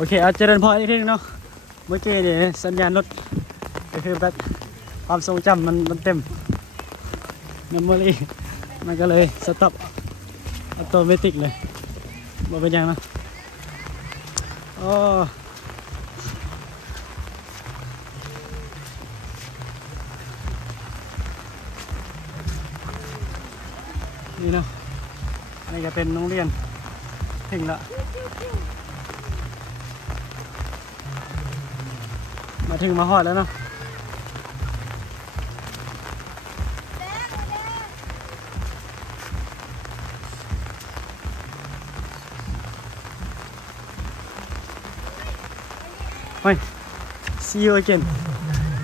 โอเคเอาเจริญพรอีกทีนึงเนาะเมื่อกี้เนี่ยสัญญาณรถก็คือแบบความทรงจำมันเต็มเมมโมรี่มันก็เลยสต็อปอัตโนมัติเลยบ่เป็นยังนะโอ้นี่เนาะนี่ก็เป็นโรงเรียนถึงละมาถึงมาฮอดแล้วเนาะเฮ้ย see you again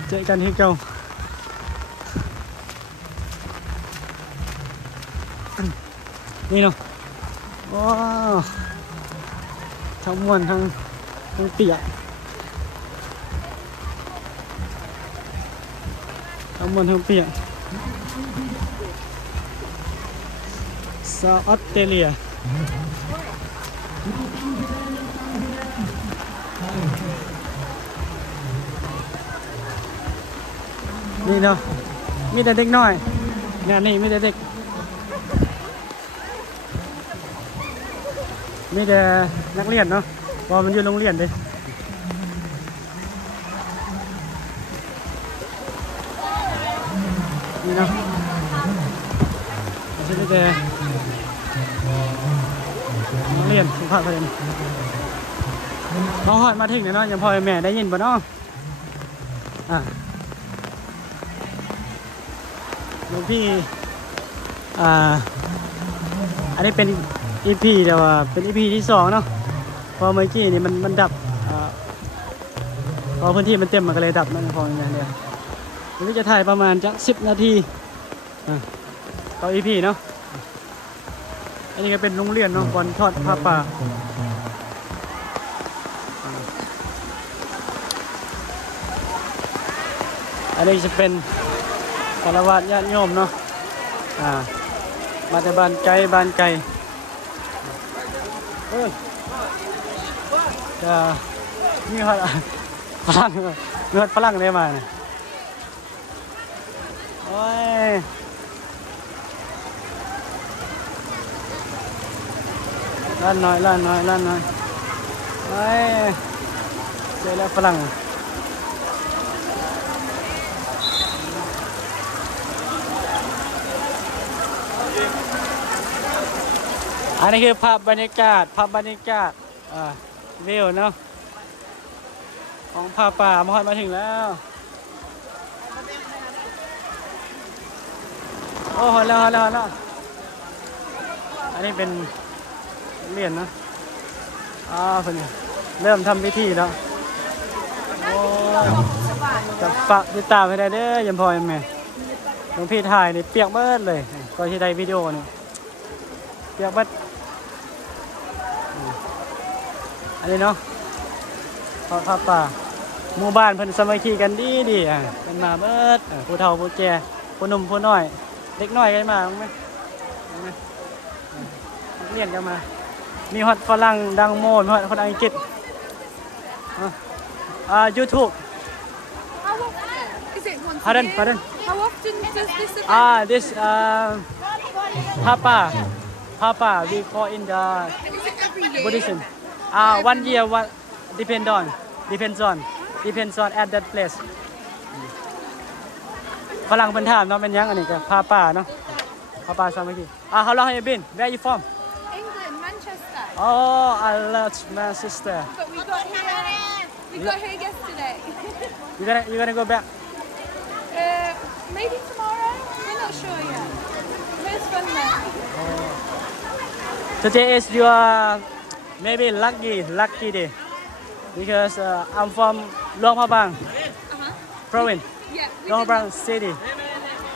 เจอกันที่เก่านี่เนาะว้าวทั้งมวนทั้งเปียกทั้งมวนทั้งเปียกซาออสเตรเลียนี่เนาะมีแต่เด็กน้อยงานนี้มีแต่เด็กมีแต่นักเรียนเนาะพอมันอยู่โรงเรียนเลยนี่เนาะไม่ใช่แต่นักเรียนสุภาพเรียนน้องหอดมาถึงเนาะยังพอแม่ได้ยินป่ะเนาะหลวงพี่อันนี้เป็น EP แต่ว่าเป็น EP ที่2เนาะพอเมื่อกี้นี่มันดับพอพื้นที่มันเต็มมันก็เลยดับมันพออย่างเดียววันนี้จะถ่ายประมาณจะ10 นาทีต่อ EP เนาะอันนี้ก็เป็นโรงเรียนเนาะก่อนทอดผ้าป่าอันนี้จะเป็นคารวะญาติโยมเนาะมาแต่บ้านไกลจะมีฝรั่งเลือดฝรั่งได้มาเนี่ยโอ้ยล้านน้อยโอ้ยเจอแล้วฝรั่งอันนี้คือภาพบรรยากาศวิวเนาะของผ้าป่ามอดมาถึงแล้วโอ้โหแล้วอันนี้เป็นเรียนนะเพิ่นเริ่มทำพิธีแล้วโอ้จะฝากติดตามให้ได้เด้อยมพอยแม่หลวงพี่ถ่ายนี่เปียกเบิดเลยก็ที่ได้วิดีโอนี่เปียกเบิดอันนี้เนาะผ้าป่าหมู่บ้านเพิ่นสามัคคีกันดีเป็นมาเบิดผู้เฒ่าผู้แก่ผู้หนุ่มผู้น้อยเด็กน้อยกันมาไหมเรียนกันมามีฮอตฝรั่งดังโมนฮอตคนอังกฤษYouTube Pardon How often does this event? This Papa we call in the And is it every year? Buddhism 1 year depends on at that place ฝรั่งเพิ่นถามเนาะเป็นยังอันนี้ก็ผ้าเนาะผ้าสามัคคี How long have you been Where are you from England, Manchester. Oh I love Manchester But we got here yesterday. you gonna go back Maybe tomorrow. We're not sure yet. But it's fun there. Today is your maybe lucky day because I'm from Luang Prabang province Yeah. Luang Prabang city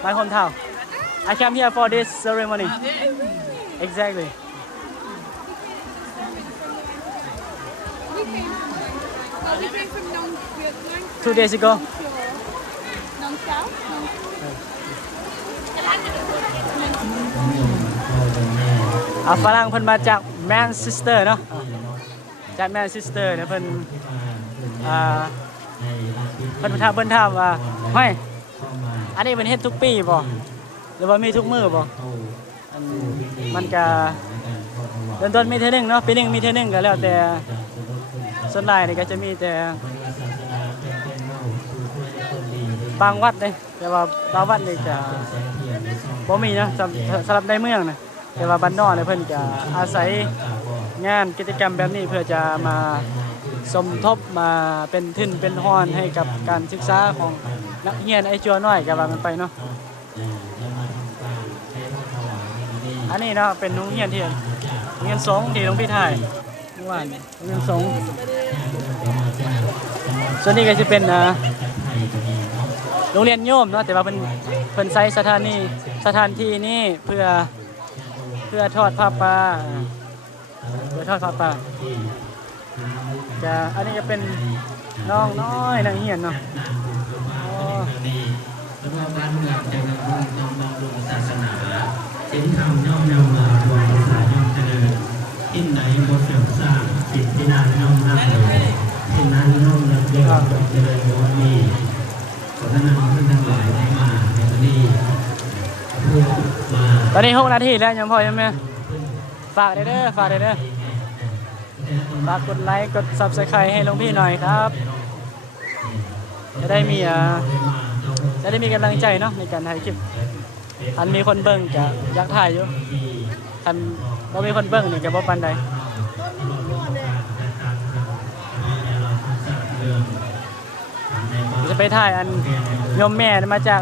my hometown I came here for this ceremony exactly We came from Nong. 2 days ago Nong South. ฝรั่งเพิ่นมาจากแมนเชสเตอร์เนาะ จากแม่ซิสเตอร์เนี่ยเพิ่นเพิ่นถามว่าเฮ้ยอันนี้เพิ่นเฮ็ดทุกปีบ่หรือว่ามีทุกมื้อบ่อันมันก็เริ่มต้นมีเทื่อนึงเนาะปีหนึงมีเทื่อนึงก็แล้วแต่ส่วนหลายนี่ก็จะมีแต่บางวัดเด้แต่ว่าบางวัดนี่จะบ่มีเนาะสำหรับในเมืองนะแต่ว่าบ้านนอกเนี่ยเพิ่นจะอาศัยงานกิจกรรมแบบนี้เพื่อจะมาสมทบมาเป็นทุนเป็นฮ้อนให้กับการศึกษาของนักเรียนไอ้จัวน้อยก็ว่ากันไปเนาะอันนี้เนาะเป็นโรงเรียนที่โรงเรียนสงฆ์ที่หลวงพี่ถ่ายเมื่อวานโรงเรียนสงฆ์ส่วนนี้ก็จะเป็นโรงเรียนโยมเนาะแต่ว่าเพิ่นใช้สถานที่นี้เพื่อทอดผ้าป่าจะอันนี้จะเป็นน้องน้อยนักเรียนเนาะแล้วก็บ้านเมืองจะนำรุ่งน้อมนำรุ่งศาสนาสิ่งธรรมย่อมนำมาดวงภาษาย่อมเจริญที่ไหนบทเสริมสร้างจิตที่นานย่อมนับเลยที่นั้นย่อมนับเยอะย่อมเจริญย่อมมีขอท่านนำท่านทั้งหลายได้มาในวันนี้เพื่อมา ตอนนี้6 นาทีแล้วยังพอยังไหมฝากเด้อฝากกดไลค์กด Subscribe ให้หลวงพี่หน่อยครับจะได้มีกำลังใจเนาะในการถ่ายคลิปทันมีคนเบิ่งจะอยากถ่ายอยู่ทันบ่มีคนเบิ่งนี่ก็บ่ปานใดจะไปถ่ายอันโยมแม่มาจาก